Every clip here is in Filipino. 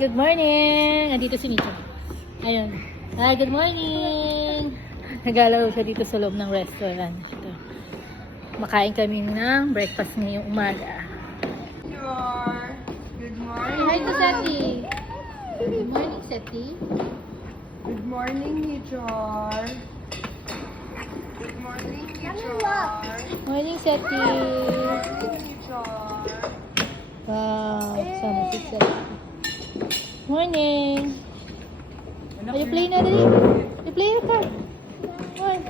Good morning! Nandito si Nicho. Ayun. Hi, good morning! Nagalaw siya dito sa loob ng restaurant. Ito. Makain kami ng breakfast ngayong umaga. Good Say morning. hi to Seti! Good morning, Seti. Good morning, Hichor. Good morning, Hichor. Morning, Seti! Good morning, Hichor. Wow! Sana si Seti. Morning! Are you playing na dali? You play na ka? One.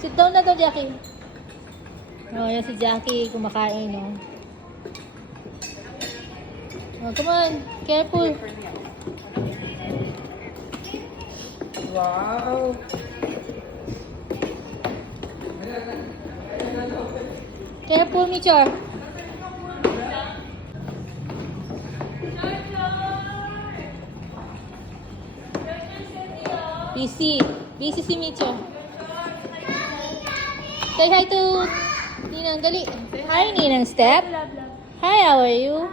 Sit down na to, Jackie. Oh, yan si Jackie kumakain, no? Oh, come on. Careful. Wow. Careful, Michor. Busy. Busy si Micho. Say hi to Ninang. Dali. Hi, Ninang Step. Hi, how are you?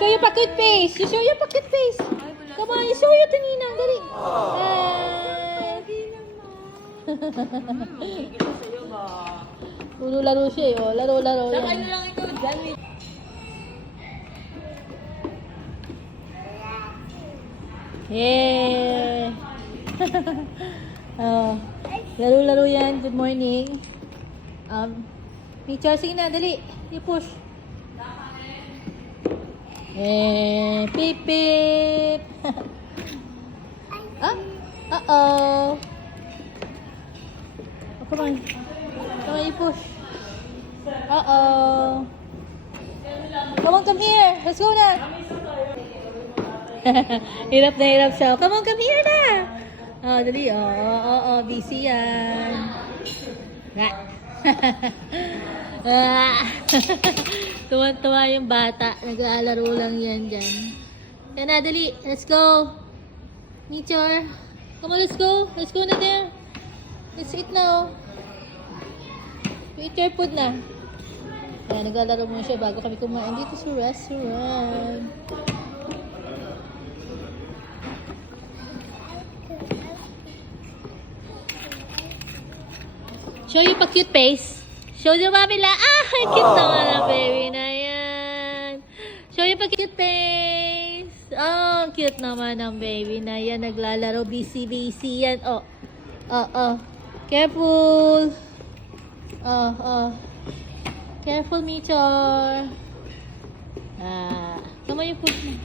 Show your pocket face. You show your pocket face. Come on, you show it to Ninang. Dali. Hi. Laro siya eh. Oh. Laro. Yan. Ano lang ikaw dyan? Yeah. Oh. Laro yan. Good morning. Picture, sige na, dali. I-push. Pip, pip. Ah? Uh-oh. Oh, come on. Come on, i-push. Uh-oh. Come on, come here. Let's go na. Hirap na hirap siya. Come on, come here na. Oh, dali. Busy yan. Tuwan-tuwa yung bata. Nag-aalaro lang yan dyan. Yan na, dali. Let's go. Nichor. Come on, let's go. Let's go na there. Let's eat now. Eat your food na. Ayan, naglalaro muna siya bago kami kumain dito sa restaurant. Show you pa cute face. Show you mami la. Cute naman ang baby na yan. Show you pa cute face. Oh, cute naman ang baby na yan. Naglalaro. Busy yan. Oh. Careful. Careful, Michor. Come on, you put me.